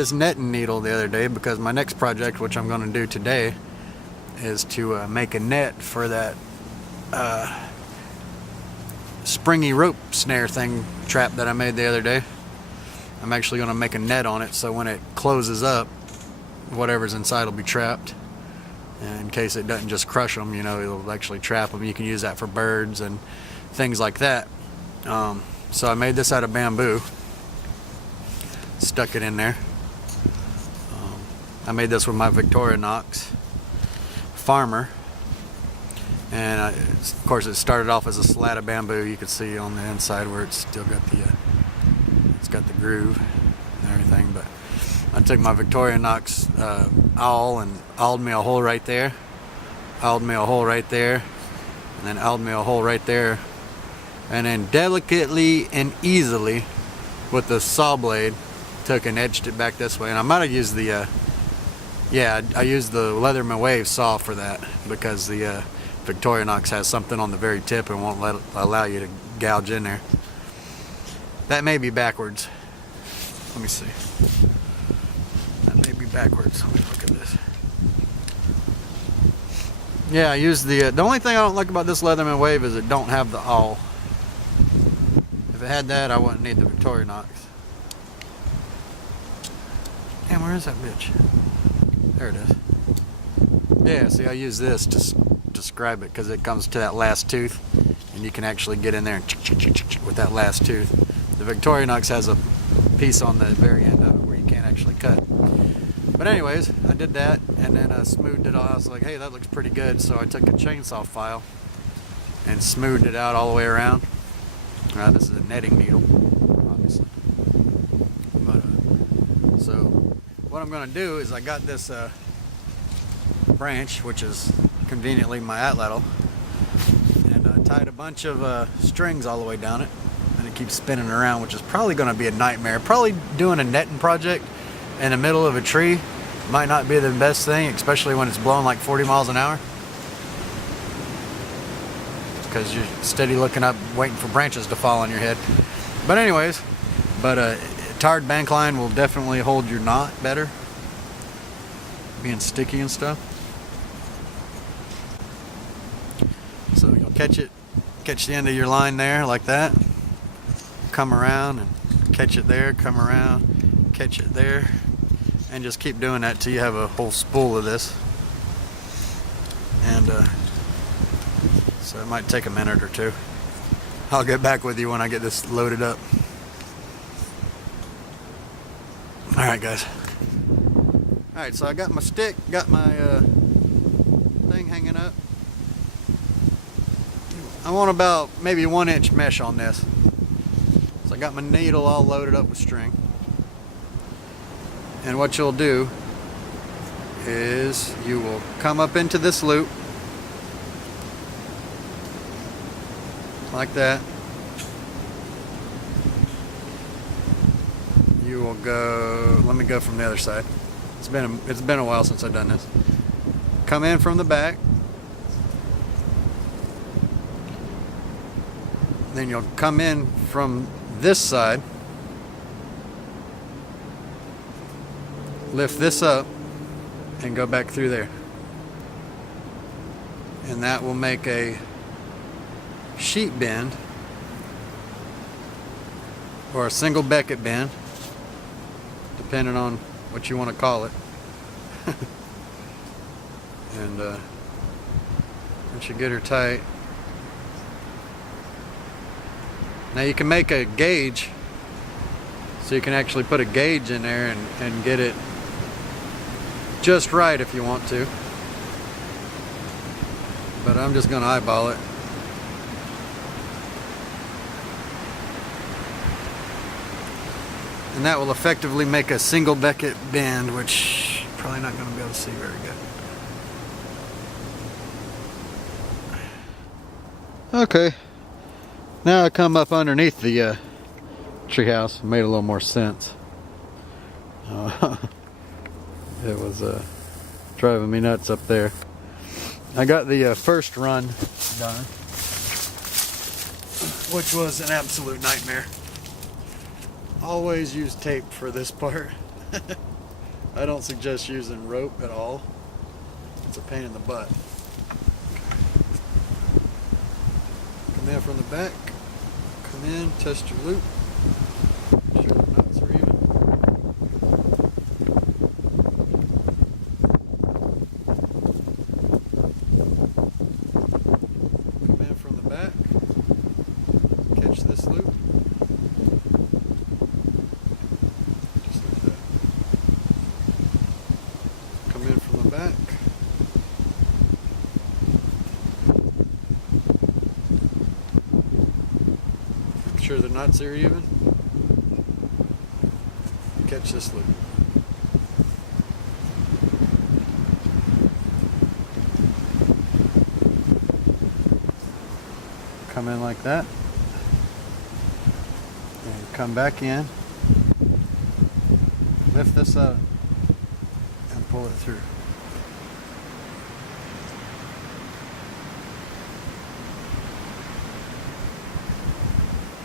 this netting needle the other day because my next project, which I'm going to do today, is to make a net for that springy rope snare thing trap that I made the other day. I'm actually going to make a net on it so when it closes up, whatever's inside will be trapped. And in case it doesn't just crush them, you know, it'll actually trap them. You can use that for birds and things like that. So I made this out of bamboo. Stuck it in there. I made this with my Victorinox Farmer. And of course it started off as a slat of bamboo. You can see on the inside where it's still got the it's got the groove and everything. But I took my Victorinox awl and awled me a hole right there, awled me a hole right there, and then awled me a hole right there, and then delicately and easily with the saw blade took and edged it back this way. And I might have used the I used the Leatherman Wave saw for that because the Victorinox has something on the very tip and won't allow you to gouge in there. That may be backwards. Let me see. That may be backwards. Let me look at this. Yeah, I used the only thing I don't like about this Leatherman Wave is it don't have the awl. If it had that, I wouldn't need the Victorinox. Damn, where is that bitch? There it is. Yeah, see, I use this to describe it because it comes to that last tooth, and you can actually get in there and with that last tooth. The Victorinox has a piece on the very end of it where you can't actually cut. But anyways, I did that and then I smoothed it all. I was like, hey, that looks pretty good. So I took a chainsaw file and smoothed it out all the way around. This is a netting needle, obviously. But so what I'm going to do is I got this branch, which is conveniently my atlatl, and I tied a bunch of strings all the way down it. And it keeps spinning around, which is probably going to be a nightmare. Probably doing a netting project in the middle of a tree might not be the best thing, especially when it's blowing like 40 miles an hour. Because you're steady looking up, waiting for branches to fall on your head. But anyways, tarred bank line will definitely hold your knot better, being sticky and stuff. So you'll catch the end of your line there like that. Come around and catch it there, come around, catch it there, and just keep doing that till you have a whole spool of this. And so it might take a minute or two. I'll get back with you when I get this loaded up. Alright guys. Alright, so I got my stick, got my thing hanging up. I want about maybe 1-inch mesh on this. So I got my needle all loaded up with string. And what you'll do is you will come up into this loop like that. You will go, let me go from the other side. It's been a while since I've done this. Come in from the back. Then you'll come in from this side, lift this up, and go back through there. And that will make a sheet bend, or a single Beckett bend, depending on what you want to call it. And once you get her tight, now you can make a gauge, so you can actually put a gauge in there and get it just right if you want to. But I'm just going to eyeball it. And that will effectively make a single Beckett bend, which you're probably not going to be able to see very good. Okay. Now I come up underneath the treehouse. Made a little more sense. It was driving me nuts up there. I got the first run done, which was an absolute nightmare. Always use tape for this part. I don't suggest using rope at all. It's a pain in the butt. Come in from the back. Come in, test your loop. Make sure the nuts are even. Come in from the back. Catch this loop. Just like that. Come in from the back. Make sure the nuts are even. Catch this loop. Come in like that. And come back in. Lift this up and pull it through.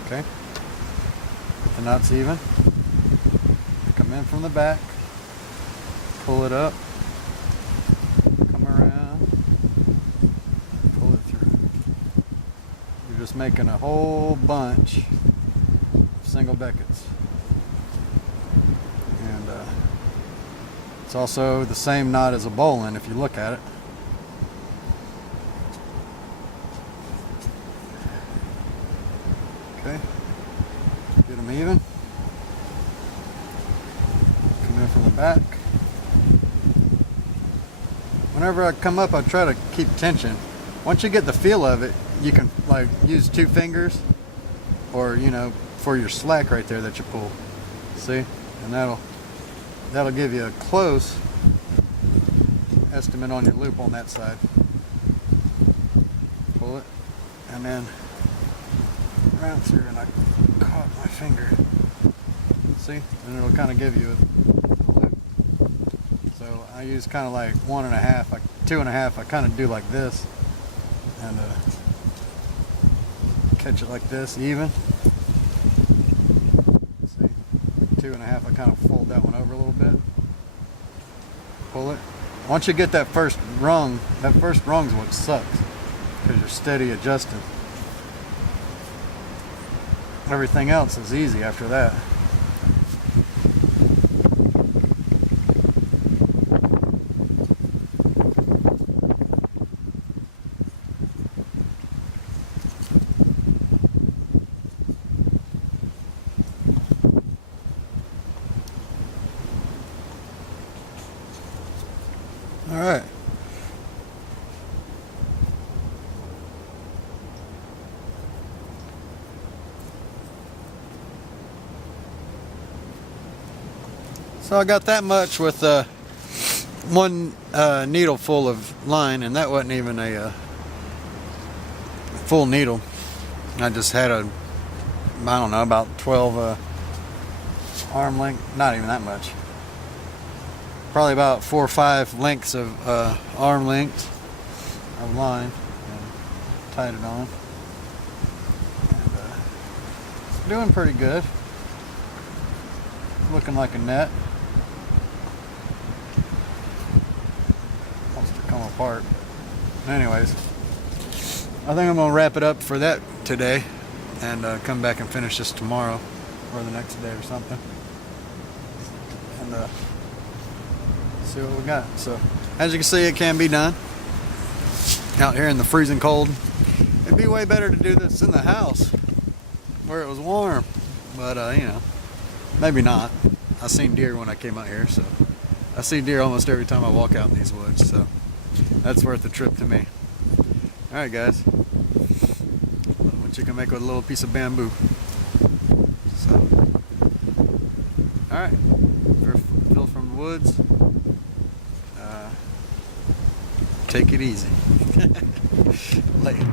Okay. The nuts even. Come in from the back. Pull it up. Come around. Pull it through. You're just making a whole bunch of single Beckett's. And it's also the same knot as a bowline if you look at it. Okay, get them even. Come in from the back. Whenever I come up, I try to keep tension. Once you get the feel of it, you can like use 2 fingers, or you know, for your slack right there that you pull. See, and that'll give you a close estimate on your loop on that side. Pull it, and then around through, and I caught my finger. See, and it'll kind of give you a loop. So I use kind of like 1.5, like 2.5. I kind of do like this, and catch it like this, even. See, 2.5. I kind of fold that one over a little bit. Pull it. Once you get that first rung is what sucks, because you're steady adjusting. Everything else is easy after that. All right. So I got that much with one needle full of line, and that wasn't even a full needle. I just had I don't know, about 12 arm length, not even that much. Probably about 4 or 5 lengths of arm length of line, and tied it on. And, it's doing pretty good. Looking like a net. Wants to come apart. Anyways, I think I'm gonna wrap it up for that today, and come back and finish this tomorrow or the next day or something, and see what we got. So as you can see, it can be done out here in the freezing cold. It'd be way better to do this in the house where it was warm, but you know, maybe not. I seen deer when I came out here, so I see deer almost every time I walk out in these woods, so that's worth the trip to me. Alright guys, what you can make with a little piece of bamboo. So, alright, for Phil from the woods, take it easy. Later.